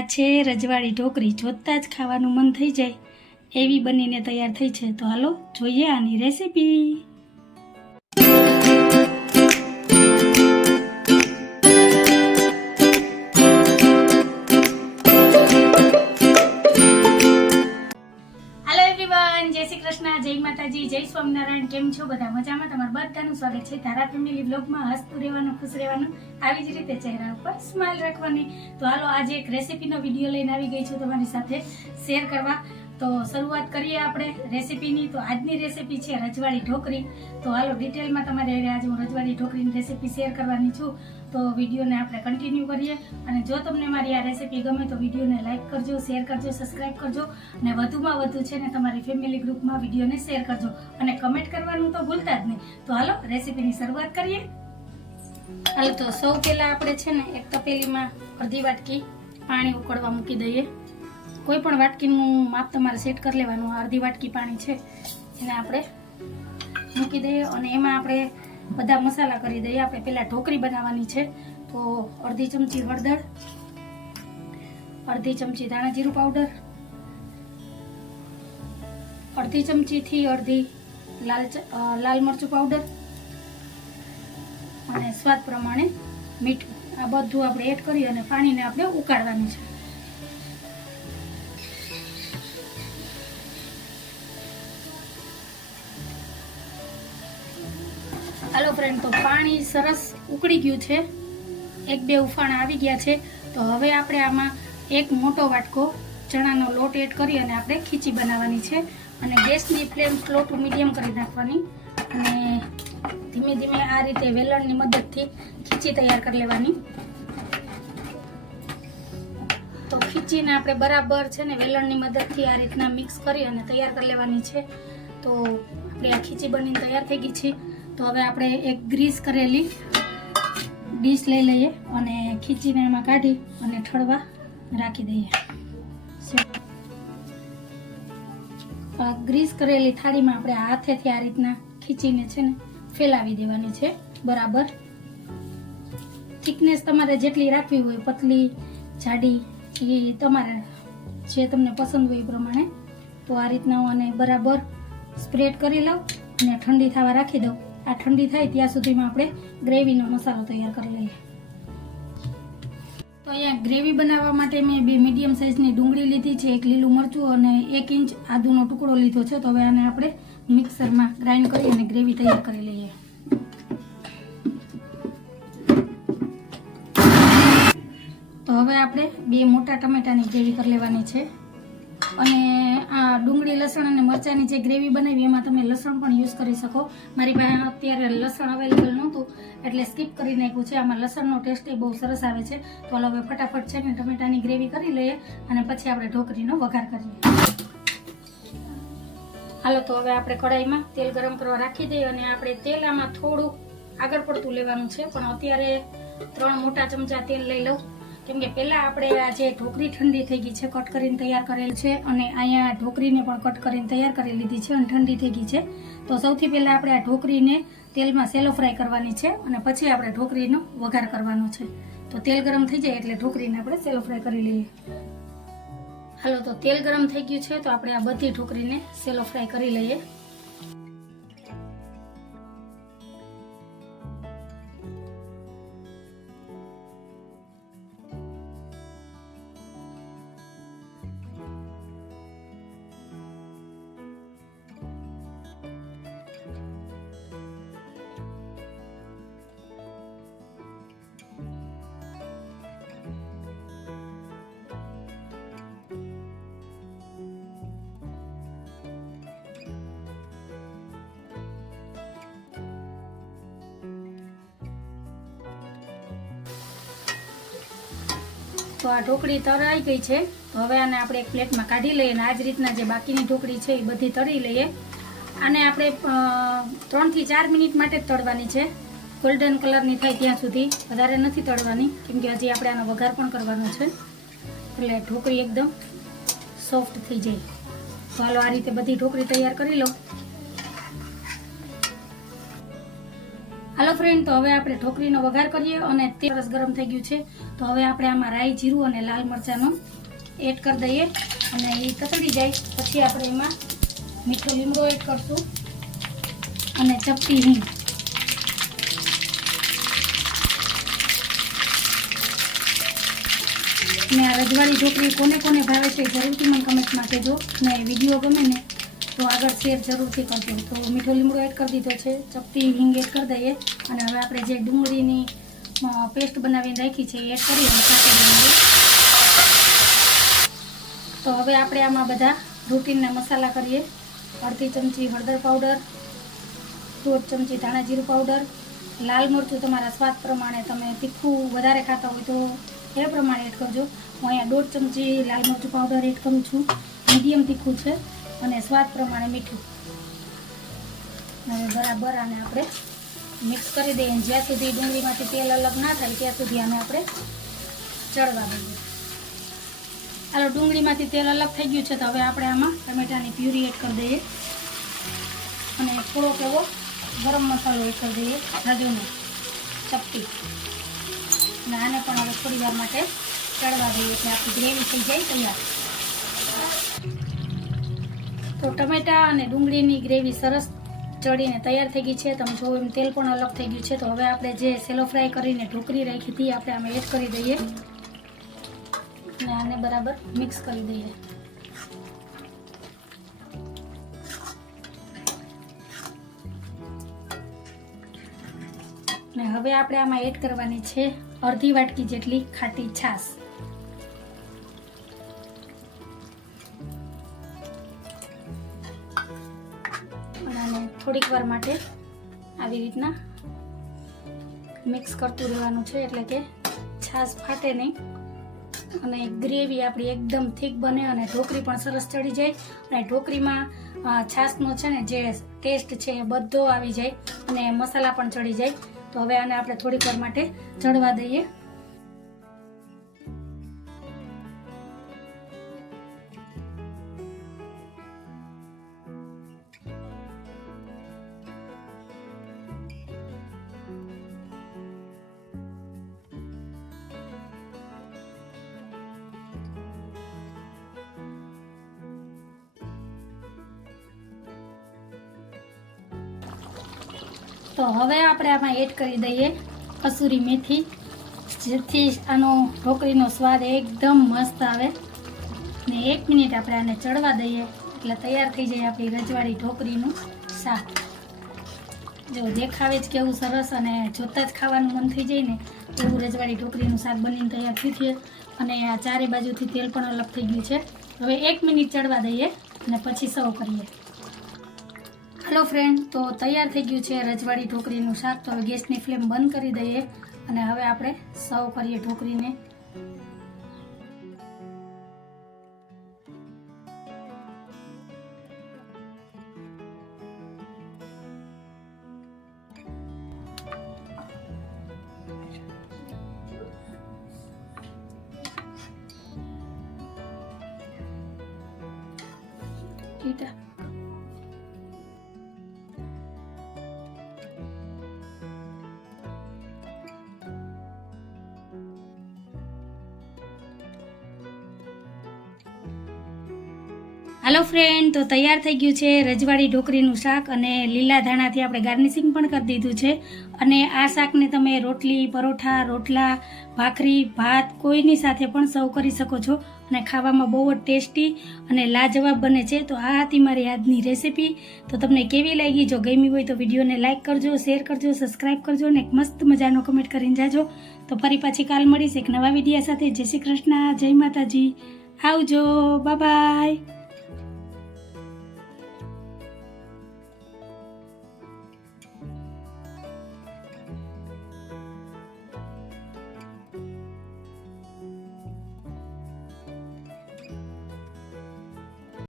આ છે રજવાડી ઢોકરી જોતાં જ ખાવાનું મન થઈ જાય. એવી બનીને તૈયાર થઈ છે. તો હાલો, જોઈએ આની રેસીપી. કૃષ્ણ, જય માતાજી, જય સ્વામિનારાયણ, કેમ છો બધા? મજામાં? તમારું બધાનું સ્વાગત છે તારા ફેમિલી બ્લોગમાં હસતું રહેવાનું, ખુશ રહેવાનું, આવી જ રીતે ચહેરા ઉપર સ્માઇલ રાખવાની. તો હાલો, આજે એક રેસીપીનો વીડિયો લઈને આવી ગઈ છું તમારી સાથે શેર કરવા. તો શરૂઆત કરીએ આપણે રેસીપીની. તો આજની રેસીપી છે રજવાડી ઢોકરી તો હાલો ડિટેલમાં તમારે આજે હું રજવાડી ઢોકરીની રેસીપી શેર કરવાની છું. તો વિડીયોને આપણે કન્ટિન્યુ કરીએ. અને જો તમને મારી આ રેસીપી ગમે તો વિડીયોને લાઇક કરજો શેર કરજો સબસ્ક્રાઈબ કરજો. અને વધુમાં વધુ છે ને તમારી ફેમિલી ગ્રુપમાં વિડીયોને શેર કરજો. અને કમેન્ટ કરવાનું તો ભૂલતા જ નહીં. તો હાલો રેસીપીની શરૂઆત કરીએ. હાલો, તો સૌ પહેલાં આપણે છે ને એક તપેલીમાં અડધી વાટકી પાણી ઉકળવા મૂકી દઈએ. કોઈ પણ વાટકીનું માપ તમારે સેટ કરી લેવાનું. અડધી વાટકી પાણી છે. એને આપણે મૂકી દઈએ અને એમાં આપણે બધા મસાલા કરી દઈએ. આપણે પહેલાં ઢોકરી બનાવવાની છે. તો અડધી ચમચી હળદર, અડધી ચમચી ધાણા જીરું પાવડર, અડધી ચમચીથી અડધી લાલ લાલ મરચું પાવડર અને સ્વાદ પ્રમાણે મીઠું. આ બધું આપણે એડ કરી અને પાણીને આપણે ઉકાળવાનું છે. હાલો ફ્રેન્ડ તો પાણી સરસ ઉકળી ગયું છે. એક બે ઉફાણ આવી ગયા છે. તો હવે આપણે આમાં એક મોટો વાટકો ચણાનો લોટ એડ કરી અને આપણે ખીચી બનાવવાની છે. અને ગેસની ફ્લેમ સ્લો ટુ મીડિયમ કરી નાખવાની. અને ધીમે ધીમે આ રીતે વેલણની મદદથી ખીચી તૈયાર કરી લેવાની. તો ખીચીને આપણે બરાબર છે ને વેલણની મદદથી આ રીતના મિક્સ કરી અને તૈયાર કરી લેવાની છે. તો આપણે આ ખીચી બનીને તૈયાર થઈ ગઈ છે. તો હવે આપણે એક ગ્રીસ કરેલી ડીશ લઈ લઈએ અને ખીચીને એમાં કાઢી અને ઠળવા રાખી દઈએ. આ ગ્રીસ કરેલી થાળીમાં આપણે હાથેથી આ રીતના ખીચીને છે ને ફેલાવી દેવાની છે, બરાબર? થિકનેસ તમારે જેટલી રાખવી હોય, પતલી, જાડી, એ તમારે જે તમને પસંદ હોય એ પ્રમાણે. તો આ રીતના હું આને બરાબર સ્પ્રેડ કરી લઉં અને ઠંડી થવા રાખી દઉં. આ ઠંડી થાય ત્યાં સુધીમાં આપણે ગ્રેવીનો મસાલો તૈયાર કરી લઈએ. તો અહીંયા ગ્રેવી બનાવવા માટે મેં બે મીડિયમ સાઇઝની ડુંગળી લીધી છે, એક લીલું મરચું અને એક ઇંચ આદુનો ટુકડો લીધો છે. તો હવે આને આપણે મિક્સરમાં ગ્રાઇન્ડ કરી અને ગ્રેવી તૈયાર કરી લઈએ. તો હવે આપણે બે મોટા ટમેટાની ગ્રેવી કરી લેવાની છે. અને આ ડુંગળી, લસણ અને મરચાંની જે ગ્રેવી બનાવી, એમાં તમે લસણ પણ યુઝ કરી શકો. મારી પાસે અત્યારે લસણ અવેલેબલ નહોતું, એટલે સ્કીપ કરી નાખ્યું છે. આમાં લસણનો ટેસ્ટ એ બહુ સરસ આવે છે. તો હવે ફટાફટ છે ને ટમેટાની ગ્રેવી કરી લઈએ અને પછી આપણે ઢોકરીનો વઘાર કરીએ. હાલો, તો હવે આપણે કઢાઈમાં તેલ ગરમ કરવા રાખી દઈએ અને આપણે તેલ આમાં થોડું આગળ પડતું લેવાનું છે. પણ અત્યારે ત્રણ મોટા ચમચા તેલ લઈ લઉં. કેમ કે પહેલાં આપણે આ જે ઢોકરી ઠંડી થઈ ગઈ છે કટ કરીને તૈયાર કરેલ છે અને અહીંયા ઢોકરીને પણ કટ કરીને તૈયાર કરી લીધી છે અને ઠંડી થઈ ગઈ છે. તો સૌથી પહેલાં આપણે આ ઢોકરીને તેલમાં સેલો ફ્રાય કરવાની છે અને પછી આપણે ઢોકરીનો વઘાર કરવાનો છે. તો તેલ ગરમ થઈ જાય એટલે ઢોકરીને આપણે સેલો ફ્રાય કરી લઈએ. હાલો, તો તેલ ગરમ થઈ ગયું છે તો આપણે આ બધી ઢોકરીને સેલો ફ્રાય કરી લઈએ. તો આ ઢોકળી તળાઈ ગઈ છે. તો હવે આને આપણે એક પ્લેટમાં કાઢી લઈએ અને આ જ રીતના જે બાકીની ઢોકળી છે એ બધી તળી લઈએ. આને આપણે ત્રણથી ચાર મિનિટ માટે જ તળવાની છે. ગોલ્ડન કલરની થાય ત્યાં સુધી. વધારે નથી તળવાની, કેમ કે હજી આપણે આનો વઘાર પણ કરવાનો છે. એટલે ઢોકળી એકદમ સોફ્ટ થઈ જાય. તો આ રીતે બધી ઢોકળી તૈયાર કરી લો. હાલો ફ્રેન્ડ તો હવે આપણે ઢોકળીનો વઘાર કરીએ અને તે સરસ ગરમ થઈ ગયું છે. તો હવે આપણે આમાં રાઈ, જીરું અને લાલ મરચાંનો એડ કરી દઈએ અને એ તતડી જાય. પછી આપણે એમાં મીઠો લીમડો એડ કરશું અને ચપટી હિંગ. મેં આ રજવાડી ઢોકળી કોને કોને ભાવે છે જરૂરથી મને કમેન્ટમાં કહેજો. ને વીડિયો ગમે ને તો આગળ શેર જરૂરથી કરજો. તો મીઠો લીમડો એડ કરી દીધો છે. ચપટી હિંગ એડ કરી દઈએ. અને હવે આપણે જે ડુંગળીની પેસ્ટ બનાવીને રાખી છે એ એડ કરી. તો હવે આપણે આમાં બધા રૂટીનના મસાલા કરીએ. અડધી ચમચી હળદર પાવડર દોઢ ચમચી ધાણા જીરું પાવડર લાલ મરચું તમારા સ્વાદ પ્રમાણે તમે તીખું વધારે ખાતા હોય તો એ પ્રમાણે એડ કરજો. હું અહીંયા દોઢ ચમચી લાલ મરચું પાવડર એડ કરું છું. મીડિયમ તીખું છે. અને સ્વાદ પ્રમાણે મીઠું. હવે બરાબર આને આપણે મિક્સ કરી દઈએ. જ્યાં સુધી ડુંગળીમાંથી તેલ અલગ ના થાય ત્યાં સુધી આને આપણે ચડવા દઈએ. હાલો, ડુંગળીમાંથી તેલ અલગ થઈ ગયું છે તો હવે આપણે આમાં ટમેટાની પ્યુરી એડ કરી દઈએ. અને થોડોક એવો ગરમ મસાલો એડ કરી દઈએ, રાજુનો ચપટી. અને આને પણ હવે થોડી માટે ચડવા દઈએ એટલે આપણી ગ્રેવી થઈ જાય તૈયાર. તો ટમેટા અને ડુંગળીની ગ્રેવી સરસ ચડીને તૈયાર થઈ ગઈ છે. તમે જો એમ તેલ પણ અલગ થઈ ગયું છે. તો હવે આપણે જે સેલો ફ્રાય કરીને ઢોકળી રાખી હતી, આપણે આમાં એડ કરી દઈએ. અને આને બરાબર મિક્સ કરી દઈએ. ને હવે આપણે આમાં એડ કરવાની છે અડધી વાટકી જેટલી ખાટી છાશ. થોડીક વાર માટે આવી રીતના મિક્સ કરતું રહેવાનું છે એટલે કે છાશ ફાટે નહીં. અને ગ્રેવી આપણી એકદમ થીક બને અને ઢોકળી પણ સરસ ચડી જાય. અને ઢોકળીમાં છાશનો છે ને જે ટેસ્ટ છે એ બધો આવી જાય અને મસાલા પણ ચડી જાય. તો હવે આને આપણે થોડીક વાર માટે ચડવા દઈએ. તો હવે આપણે આમાં એડ કરી દઈએ કસૂરી મેથી, જેથી આનો ઢોકળીનો સ્વાદ એકદમ મસ્ત આવે. ને એક મિનિટ આપણે આને ચડવા દઈએ, એટલે તૈયાર થઈ જાય આપણી રજવાડી ઢોકળીનું શાક. જો દેખાવે જ કેવું સરસ અને જોતાં જ ખાવાનું મન થઈ જાય ને, એવું રજવાડી ઢોકળીનું શાક બનીને તૈયાર થઈ છે અને આ ચારે બાજુથી તેલ પણ અલગ થઈ ગયું છે. હવે એક મિનિટ ચડવા દઈએ અને પછી સર્વ કરીએ. હેલો ફ્રેન્ડ તો તૈયાર થઈ ગયું છે રજવાડી ઢોકળીનું શાક. તો હવે ગેસની ફ્લેમ બંધ કરી દઈએ અને હવે આપણે સર્વ કરીએ ઢોકળીને. ટીટા હાલો ફ્રેન્ડ તો તૈયાર થઈ ગયું છે રજવાડી ઢોકળીનું શાક અને લીલા ધાણાથી આપણે ગાર્નિશિંગ પણ કરી દીધું છે. અને આ શાકને તમે રોટલી, પરોઠા, રોટલા, ભાખરી, ભાત કોઈની સાથે પણ સર્વ કરી શકો છો અને ખાવામાં બહુ જ ટેસ્ટી અને લાજવાબ બને છે. તો આ હતી મારી આજની રેસીપી. તો તમને કેવી લાગી? જો ગમી હોય તો વિડીયોને લાઇક કરજો, શેર કરજો, સબસ્ક્રાઇબ કરજો અને એક મસ્ત મજાનો કમેન્ટ કરીને જાજો. તો ફરી પાછી કાલ મળીશ એક નવા વિડીયા સાથે. જય શ્રી કૃષ્ણ, જય માતાજી. આવજો. બાય.